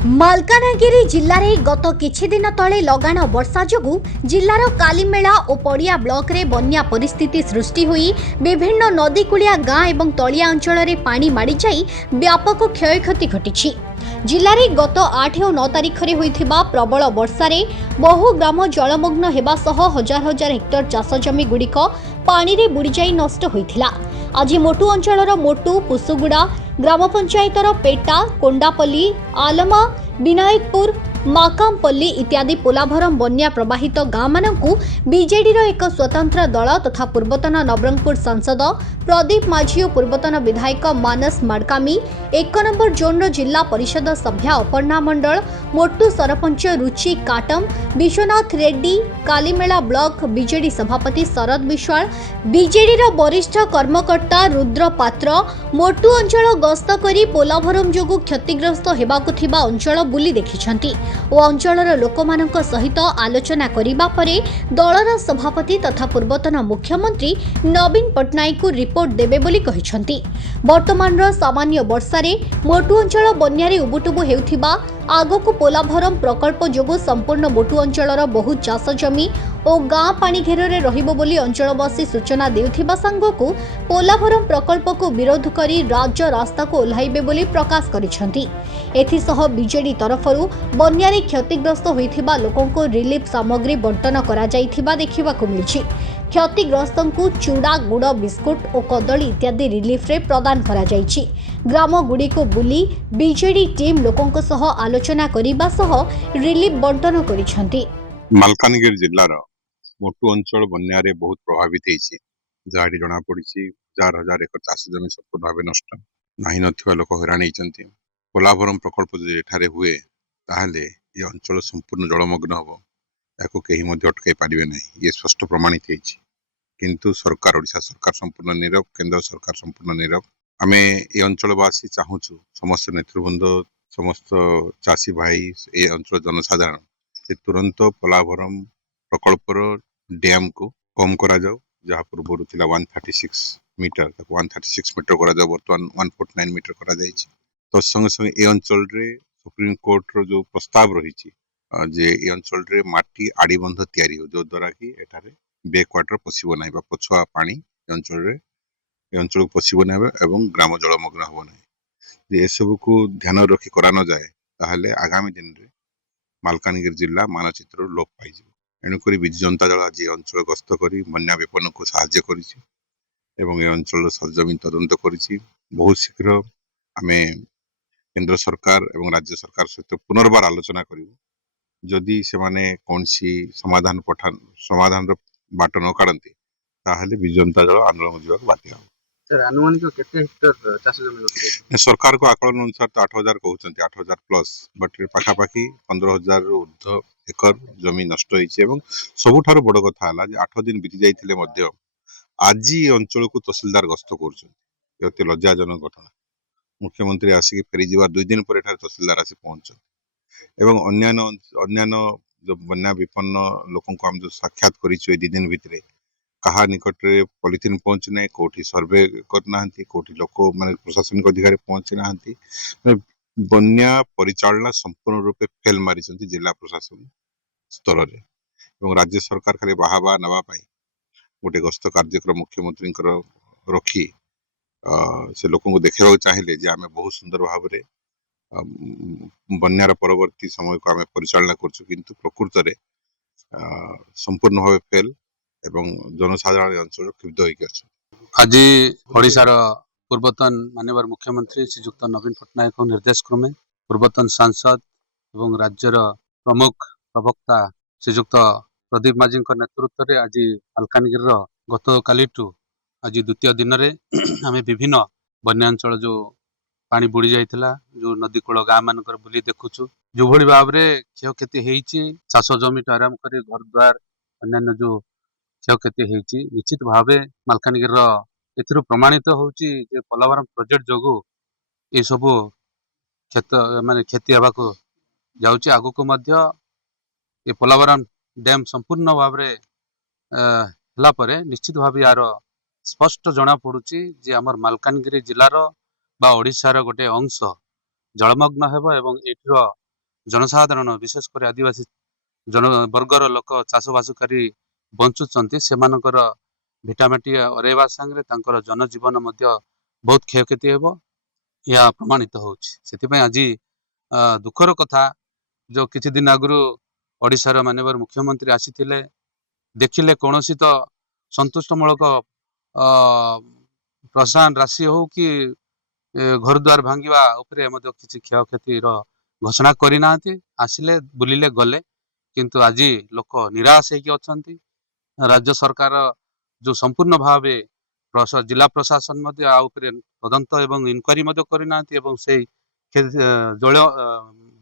ମାଲକାନଗିରି ଜିଲ୍ଲାରେ ଗତ କିଛି ଦିନ ତଳେ ଲଗାଣ ବର୍ଷା ଯୋଗୁଁ ଜିଲ୍ଲାର କାଲିମେଳା ଓ ପଡ଼ିଆ ବ୍ଲକରେ ବନ୍ୟା ପରିସ୍ଥିତି ସୃଷ୍ଟି ହୋଇ ବିଭିନ୍ନ ନଦୀକୂଳିଆ ଗାଁ ଏବଂ ତଳିଆ ଅଞ୍ଚଳରେ ପାଣି ମାଡ଼ିଯାଇ ବ୍ୟାପକ କ୍ଷୟକ୍ଷତି ଘଟିଛି। ଜିଲ୍ଲାରେ ଗତ 8 ଓ 9 ତାରିଖରେ ହୋଇଥିବା ପ୍ରବଳ ବର୍ଷାରେ ବହୁ ଗ୍ରାମ ଜଳମଗ୍ନ ହେବା ସହ ହଜାର ହଜାର ହେକ୍ଟର ଚାଷ ଜମିଗୁଡ଼ିକ ପାଣିରେ ବୁଡ଼ିଯାଇ ନଷ୍ଟ ହୋଇଥିଲା। ଆଜି ମୋଟୁ ଅଞ୍ଚଳର ମୋଟୁ, ପୁସୁଗୁଡ଼ା, ଗ୍ରାମ ପଞ୍ଚାୟତର ପେଟା, କୋଣ୍ଡାପଲ୍ଲୀ, ଆଲମା, ବିନାୟକପୁର, ମାକାମପଲ୍ଲୀ ଇତ୍ୟାଦି ପୋଲାଭରମ ବନ୍ୟା ପ୍ରଭାବିତ ଗାଁମାନଙ୍କୁ ବିଜେଡିର ଏକ ସ୍ୱତନ୍ତ୍ର ଦଳ ତଥା ପୂର୍ବତନ ନବରଙ୍ଗପୁର ସାଂସଦ ପ୍ରଦୀପ ମାଝୀ ଓ ପୂର୍ବତନ ବିଧାୟକ ମାନସ ମାଡକାମୀ, 1 ନମ୍ବର ଜୋନ୍ର ଜିଲ୍ଲା ପରିଷଦ ସଭ୍ୟା ଅପର୍ଣ୍ଣା ମଣ୍ଡଳ, ମୋଟୁ ସରପଞ୍ଚ ରୁଚି କାଟମ, ବିଶ୍ୱନାଥ ରେଡ୍ଡି, କାଲିମେଳା ବ୍ଲକ ବିଜେଡି ସଭାପତି ଶରଦ ବିଶ୍ୱାଳ, ବିଜେଡିର ବରିଷ୍ଠ କର୍ମକର୍ତ୍ତା ରୁଦ୍ର ପାତ୍ର ମୋଟୁ ଅଞ୍ଚଳ ଗସ୍ତ କରି ପୋଲାଭରମ ଯୋଗୁଁ କ୍ଷତିଗ୍ରସ୍ତ ହେବାକୁ ଥିବା ଅଞ୍ଚଳ ବୁଲି ଦେଖିଛନ୍ତି ଓ ଅଞ୍ଚଳର ଲୋକମାନଙ୍କ ସହିତ ଆଲୋଚନା କରିବା ପରେ ଦଳର ସଭାପତି ତଥା ପୂର୍ବତନ ମୁଖ୍ୟମନ୍ତ୍ରୀ ନବୀନ ପଟ୍ଟନାୟକଙ୍କୁ ରିପୋର୍ଟ ଦେବେ ବୋଲି କହିଛନ୍ତି। ବର୍ତ୍ତମାନର ସାମାନ୍ୟ ବର୍ଷାରେ ମୋଟୁ ଅଞ୍ଚଳ ବନ୍ୟାରେ ଉବୁଟୁବୁ ହେଉଥିବା ଆଗକୁ ପୋଲାଭରମ ପ୍ରକଳ୍ପ ଯୋଗୁଁ ସମ୍ପୂର୍ଣ୍ଣ ମୋଟୁ ଅଞ୍ଚଳର ବହୁ ଚାଷ ଜମି ଓ ଗାଁ ପାଣି ଘେରରେ ରହିବ ବୋଲି ଅଞ୍ଚଳବାସୀ ସୂଚନା ଦେଉଥିବା ସାଙ୍ଗକୁ ପୋଲାଭରମ ପ୍ରକଳ୍ପକୁ ବିରୋଧ କରି ରାଜ୍ୟ ରାସ୍ତାକୁ ଓହ୍ଲାଇବେ ବୋଲି ପ୍ରକାଶ କରିଛନ୍ତି। ଏଥିସହ ବିଜେଡି ତରଫରୁ ବନ୍ୟାରେ କ୍ଷତିଗ୍ରସ୍ତ ହୋଇଥିବା ଲୋକଙ୍କୁ ରିଲିଫ ସାମଗ୍ରୀ ବଣ୍ଟନ କରାଯାଇଥିବା ଦେଖିବାକୁ ମିଳିଛି। କ୍ଷତିଗ୍ରସ୍ତଙ୍କୁ ଚୁଡ଼ା, ଗୁଡ଼, ବିସ୍କୁଟ ଓ କଦଳୀ ଇତ୍ୟାଦି ରିଲିଫରେ ପ୍ରଦାନ କରାଯାଇଛି। ଗ୍ରାମଗୁଡ଼ିକୁ ବୁଲି ବିଜେଡି ଟିମ୍ ଲୋକଙ୍କ ସହ ଆଲୋଚନା କରିବା ସହ ରିଲିଫ ବଣ୍ଟନ କରିଛନ୍ତି। ମାଲକାନଗିରି ଜିଲ୍ଲାର ମୋଟୁ ଅଞ୍ଚଳ ବନ୍ୟାରେ ବହୁତ ପ୍ରଭାବିତ ହେଇଛି। ଯାହାଠି ଜଣାପଡ଼ିଛି ହଜାର ହଜାର ଏକର ଚାଷ ଜମି ସମ୍ପୂର୍ଣ୍ଣ ଭାବେ ନଷ୍ଟ, ନାହିଁ ନଥିବା ଲୋକ ହଇରାଣ ହେଇଛନ୍ତି। ପୋଲାଭରମ ପ୍ରକଳ୍ପ ଯଦି ଏଠାରେ ହୁଏ ତାହେଲେ ଏ ଅଞ୍ଚଳ ସମ୍ପୂର୍ଣ୍ଣ ଜଳମଗ୍ନ ହେବ, ଏହାକୁ କେହି ମଧ୍ୟ ଅଟକାଇ ପାରିବେ ନାହିଁ। ଇଏ ସ୍ପଷ୍ଟ ପ୍ରମାଣିତ ହେଇଛି। କିନ୍ତୁ ସରକାର, ଓଡ଼ିଶା ସରକାର ସମ୍ପୂର୍ଣ୍ଣ ନୀରବ, କେନ୍ଦ୍ର ସରକାର ସମ୍ପୂର୍ଣ୍ଣ ନୀରବ। ଆମେ ଏ ଅଞ୍ଚଳବାସୀ ଚାହୁଁଛୁ, ସମସ୍ତ ନେତୃବୃନ୍ଦ, ସମସ୍ତ ଚାଷୀ ଭାଇ, ଏ ଅଞ୍ଚଳ ଜନସାଧାରଣ ଯେ ତୁରନ୍ତ ପୋଲାଭରମ ପ୍ରକଳ୍ପର ଡ୍ୟାମ୍କୁ କମ୍ କରାଯାଉ। ଯାହା ପୂର୍ବରୁ ଥିଲା 136 ମିଟର, ତାକୁ 136 ମିଟର କରାଯାଉ, ବର୍ତ୍ତମାନ 149 ମିଟର କରାଯାଇଛି। ତତ୍ସଙ୍ଗେ ସଙ୍ଗେ ଏ ଅଞ୍ଚଳରେ ସୁପ୍ରିମକୋର୍ଟର ଯେଉଁ ପ୍ରସ୍ତାବ ରହିଛି ଯେ ଏ ଅଞ୍ଚଳରେ ମାଟି ଆଡ଼ିବନ୍ଧ ତିଆରି ହେଉ, ଯଦ୍ୱାରା କି ଏଠାରେ ବ୍ୟାକ୍ ୱାଟର ପଶିବ ନାହିଁ ବା ପଛୁଆ ପାଣି ଏ ଅଞ୍ଚଳକୁ ପଶିବ ନାହିଁ ଏବଂ ଗ୍ରାମ ଜଳମଗ୍ନ ହେବ ନାହିଁ। ଯେ ଏସବୁକୁ ଧ୍ୟାନ ରଖି କରା ନଯାଏ ତାହେଲେ ଆଗାମୀ ଦିନରେ ମାଲକାନଗିରି ଜିଲ୍ଲା ମାନଚିତ୍ରରୁ ଲୋପ ପାଇଯିବ। ଏଣୁକରି ବିଜୁ ଜନତା ଦଳ ଆଜି ଏ ଅଞ୍ଚଳ ଗସ୍ତ କରି ବନ୍ୟା ବିପନ୍ନକୁ ସାହାଯ୍ୟ କରିଛି ଏବଂ ଏ ଅଞ୍ଚଳର ସରଜମିନ ତଦନ୍ତ କରିଛି। ବହୁତ ଶୀଘ୍ର ଆମେ କେନ୍ଦ୍ର ସରକାର ଏବଂ ରାଜ୍ୟ ସରକାର ସହିତ ପୁନର୍ବାର ଆଲୋଚନା କରିବୁ। ଯଦି ସେମାନେ କୌଣସି ସମାଧାନର ବାଟ ନ କାଢ଼ନ୍ତି ତାହେଲେ ବିଜୁ ଜନତା ଦଳ ଆନ୍ଦୋଳନ ଯିବାକୁ ବାଧ୍ୟ ହେବ। ଆନୁମାନିକ କେତେ ହେକ୍ଟର ଚାଷ ଜମି ଅଛି? ସରକାରଙ୍କ ଆକଳନ ଅନୁସାର ତ 8,000 କହୁଛନ୍ତି, 8,000 ପ୍ଲସ୍, ବଟ୍ ପାଖାପାଖି 15,000ରୁ ଉର୍ଦ୍ଧ୍ୱ ଏକର ଜମି ନଷ୍ଟ ହେଇଛି। ଏବଂ ସବୁଠାରୁ ବଡ଼ କଥା ହେଲା ଯେ 8 ଦିନ ବିତି ଯାଇଥିଲେ ମଧ୍ୟ ଆଜି ଏ ଅଞ୍ଚଳକୁ ତହସିଲଦାର ଗସ୍ତ କରୁଛନ୍ତି। ଏ ଅତି ଲଜ୍ଜାଜନକ ଘଟଣା। ମୁଖ୍ୟମନ୍ତ୍ରୀ ଆସିକି ଫେରିଯିବା 2 ଦିନ ପରେ ଏଠାରେ ତହସିଲଦାର ଆସି ପହଞ୍ଚୁଛନ୍ତି ଏବଂ ଅନ୍ୟାନ୍ୟ ଯେଉଁ ବନ୍ୟା ବିପନ୍ନ ଲୋକଙ୍କୁ ଆମେ ଯେଉଁ ସାକ୍ଷାତ କରିଛୁ ଏ 2 ଦିନ ଭିତରେ, କାହା ନିକଟରେ ପଲିଥିନ୍ ପହଞ୍ଚି ନାହିଁ, କୋଉଠି ସର୍ଭେ କରିନାହାନ୍ତି, କୋଉଠି ଲୋକ ମାନେ ପ୍ରଶାସନିକ ଅଧିକାରୀ ପହଞ୍ଚି ନାହାନ୍ତି। ବନ୍ୟା ପରିଚାଳନା ସମ୍ପୂର୍ଣ୍ଣ ରୂପେ ଫେଲ ମାରିଛନ୍ତି ଜିଲ୍ଲା ପ୍ରଶାସନ ସ୍ତରରେ ଏବଂ ରାଜ୍ୟ ସରକାର ଖାଲି ବାହାବା ନେବା ପାଇଁ ଗୋଟେ ଗସ୍ତ କାର୍ଯ୍ୟକ୍ରମ ମୁଖ୍ୟମନ୍ତ୍ରୀଙ୍କର ରଖି ସେ ଲୋକଙ୍କୁ ଦେଖାଇବାକୁ ଚାହିଁଲେ ଯେ ଆମେ ବହୁତ ସୁନ୍ଦର ଭାବରେ ବନ୍ୟାର ପରବର୍ତ୍ତୀ ସମୟକୁ ଆମେ ପରିଚାଳନା କରୁଛୁ, କିନ୍ତୁ ପ୍ରକୃତରେ ସମ୍ପୂର୍ଣ୍ଣ ଭାବେ ଫେଲ ଏବଂ ଜନସାଧାରଣ ଅଞ୍ଚଳ କ୍ଷୁବ୍ଧ ହୋଇକି ଅଛନ୍ତି। ଆଜି ଓଡ଼ିଶାର ପୂର୍ବତନ ମାନ୍ୟବର ମୁଖ୍ୟମନ୍ତ୍ରୀ ଶ୍ରୀଯୁକ୍ତ ନବୀନ ପଟ୍ଟନାୟକଙ୍କ ନିର୍ଦ୍ଦେଶ କ୍ରମେ ପୂର୍ବତନ ସାଂସଦ ଏବଂ ରାଜ୍ୟର ପ୍ରମୁଖ ପ୍ରବକ୍ତା ଶ୍ରୀଯୁକ୍ତ ପ୍ରଦୀପ ମାଝୀଙ୍କ ନେତୃତ୍ୱରେ ଆଜି ମାଲକାନଗିରିର ଗତକାଲିଠୁ ଆଜି ଦ୍ୱିତୀୟ ଦିନରେ ଆମେ ବିଭିନ୍ନ ବନ୍ୟାଞ୍ଚଳ ଯେଉଁ ପାଣି ବୁଡ଼ି ଯାଇଥିଲା, ଯେଉଁ ନଦୀକୂଳ ଗାଁ ମାନଙ୍କରେ ବୁଲି ଦେଖୁଛୁ ଯେଉଁଭଳି ଭାବରେ କ୍ଷୟକ୍ଷତି ହେଇଛି, ଚାଷ ଜମିଠୁ ଆରମ୍ଭ କରି ଘରଦ୍ୱାର ଅନ୍ୟାନ୍ୟ ଯେଉଁ କ୍ଷୟକ୍ଷତି ହେଇଛି, ନିଶ୍ଚିତ ଭାବେ ମାଲକାନଗିରିର ଏଥିରୁ ପ୍ରମାଣିତ ହେଉଛି ଯେ ପୋଲାଭରମ ପ୍ରୋଜେକ୍ଟ ଯୋଗୁଁ ଏସବୁ କ୍ଷତି ହେବାକୁ ଯାଉଛି। ଆଗକୁ ମଧ୍ୟ ଏ ପୋଲାଭରମ ଡ୍ୟାମ୍ ସମ୍ପୂର୍ଣ୍ଣ ଭାବରେ ହେଲା ପରେ ନିଶ୍ଚିତ ଭାବେ ଏହାର ସ୍ପଷ୍ଟ ଜଣାପଡ଼ୁଛି ଯେ ଆମର ମାଲକାନଗିରି ଜିଲ୍ଲାର ବା ଓଡ଼ିଶାର ଗୋଟେ ଅଂଶ ଜଳମଗ୍ନ ହେବ ଏବଂ ଏଠିର जनसाधारण विशेष कर आदिवासी जनवर्गर लोक चाषबास करी बंचुंट से भिटामाटी अरेवा सांगे जनजीवन बहुत क्षयक्षति हेबो यह प्रमाणित होती आज दुखर कथा जो किछि दिन आगु ओडिशार माननीय मुख्यमंत्री आसीथिले देखिले कौन तो संतुष्टमूलक प्रोत्साहन राशि हो कि घर द्वार भांगा किसी क्षयक्षतिर घोषणा करना आसिले बुलिले गले किंतु आज लोक निराश होती राज्य सरकार जो संपूर्ण भाव जिला प्रशासन तदंत एवं इनक्वारी करना से जल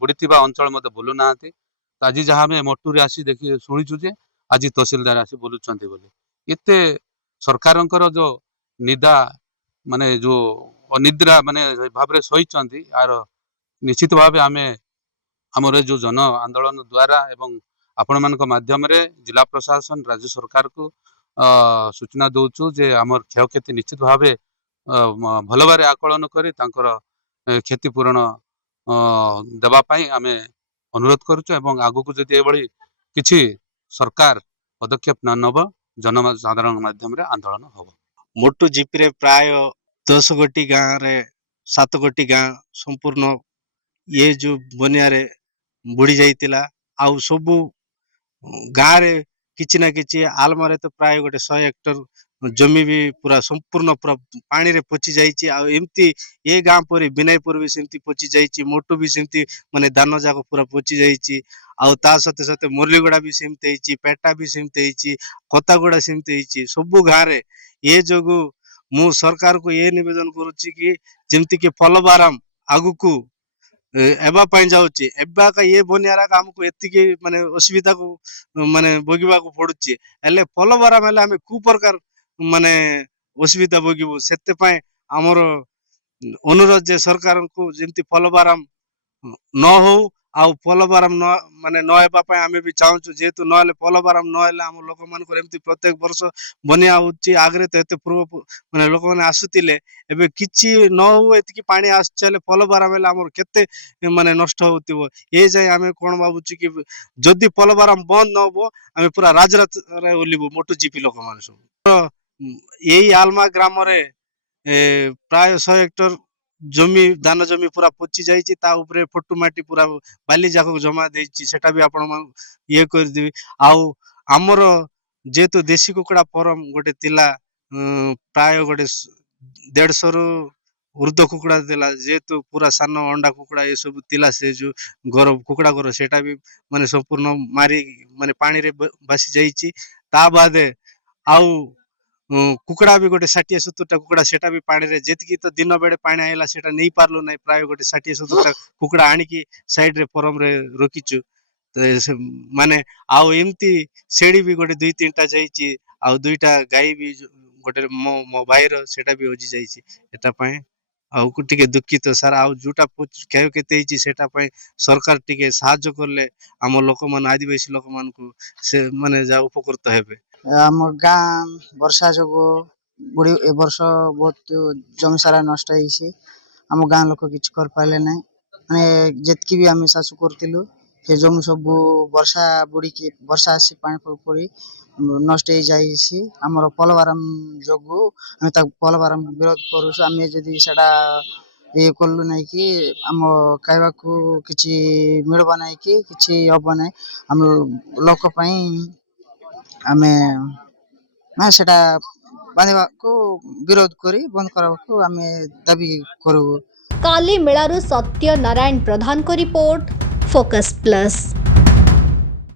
बुड़ी अंचल बोलूना आज जहाँ आम मटुरे आसी देखी शुणुचु जे आज तहसीलदार आसी बोलुंट एते सरकार जो निदा माने जो अनिद्रा माने भाव सही यार निश्चित भाव आम आमर जो जन आंदोलन द्वारा एवं आपण मान माध्यम जिला प्रशासन राज्य सरकार को सूचना दौचु जे आमर क्षयक्षति निश्चित भाव भल भाव आकलन कर क्षतिपूरण देवाई आम अनुरोध करुचु एवं आगक जदि किछि सरकार पदक्षेप न नब जनसाधारण माध्यम आंदोलन हम मोटू जीपी रे प्राय 10 गोटी गाँव रे 7 गोटी गाँव संपूर्ण ये जो बनिया रे बुड़ी जाइतिला आउ सबु गाँव रे किछि ना किछि आलमारे तो प्राय गोटे 100 हेक्टर जमी भी पूरा संपूर्ण पूरा पानी रे पची जाइछि आ एमती ये गाँव पर विनयपुर भी सेमती पची जाइछि मोटू भी सेमती माने दान जाक पूरा पची जाइछि आउ ता सते सते मुरलीगुड़ा भी सेमती हेछि पेटा भी सेमती हेछि कतागुड़ा सेमती हेछि सबु गाँव रे ये जोगु मु सरकार को ये निवेदन करुछि कि जेमती कि फलबाराम आगुकू एबा पाई जाउछि एबा का ये बनियारा काम को एतिके माने असुविधा को माने भोगिबा को पडुछि एले फलबाराम एले हमें कु प्रकार माने असुविधा भोगिबो सेते पाए हमर अनुरोध जे सरकार को जेमती फलबाराम न हो आउ फलबाराम न माने न हेबा पाए आमे भी चाहूछु जेतु न हेले फलबाराम न हेले हम लोक मान को एमती प्रत्येक वर्ष बनिया होछि आगरे तो एते पूर्व माने लोक माने आसुतिले एबे किछि न हो एतिकी पानी आसचले फलबाराम हेले हमर केते माने नष्ट होतिबो ए जाय आमे कोन बाबुछि कि जदि फलबाराम बंद न होबो आमे पूरा राजरात रे ओलिबो मोटू जीपी लोक मान सब एई आलमा ग्राम रे प्राय 100 हेक्टर जमी दान जमी पूरा पची जाइछि ता ऊपर फटू माटी पूरा बाली जाक जमा देछि सेटा भी आपण ये कर देबी आउ हमर जेतु देशी कुकड़ा परम गोटे तिला प्राय गोटे 150 रु ऊर्ध्व कुकड़ा दिला जेतु पूरा सान अंडा कुकड़ा ये सब तिला से जो घर कुकड़ा घर सेटा भी माने संपूर्ण मारी माने पानी रे बासी जाइछि ता बादे आउ कुकड़ा भी गोटे 60-70 कुकड़ा सेटा भी पानी रे जेतकी तो दिन बेड़े पानी आइला सेटा नहीं पारलो नहीं प्राय गोटे 60-70 कुकड़ा आनी की साइड रे परम रे रोकिचु तो माने आउ एमती सेड़ी भी गोटे 2-3टा जाइछि आउ 2टा गाई भी गोटे मो भाई रो सेटा भी होजी जाइछि एटा पय आउ को टिके दुखित सर आउ जुटा केउ केते हिछि सेटा पय सरकार टिके सहायता करले हम लोक मान आदिवासी लोक मान को से माने जा उपकृत हेबे आम गाँ वर्षा जो बुढ़ी ए वर्ष बहुत जमी सारा नष्ट होइछि आम गाँ लोक किछ कर पाले नै माने जेतकी भी आम सासु करथिलु से जमी सब वर्षा बुड़ी की वर्षा आसी पानी पड़ी नष्ट हो जाइछि हमर फलबाराम जोगु हम ता फलबाराम विरोध करूछु आम जदी सेडा ये कल्लु नै कि आम खाइबा को किछि मिलबा नै कि किछि हबो नै हम लोक पई आमे ना सेटा बांधवा को विरोध करी बंद करबा को आमे दाबी करू। काली मेलारू सत्य नारायण प्रधान को रिपोर्ट फोकस प्लस।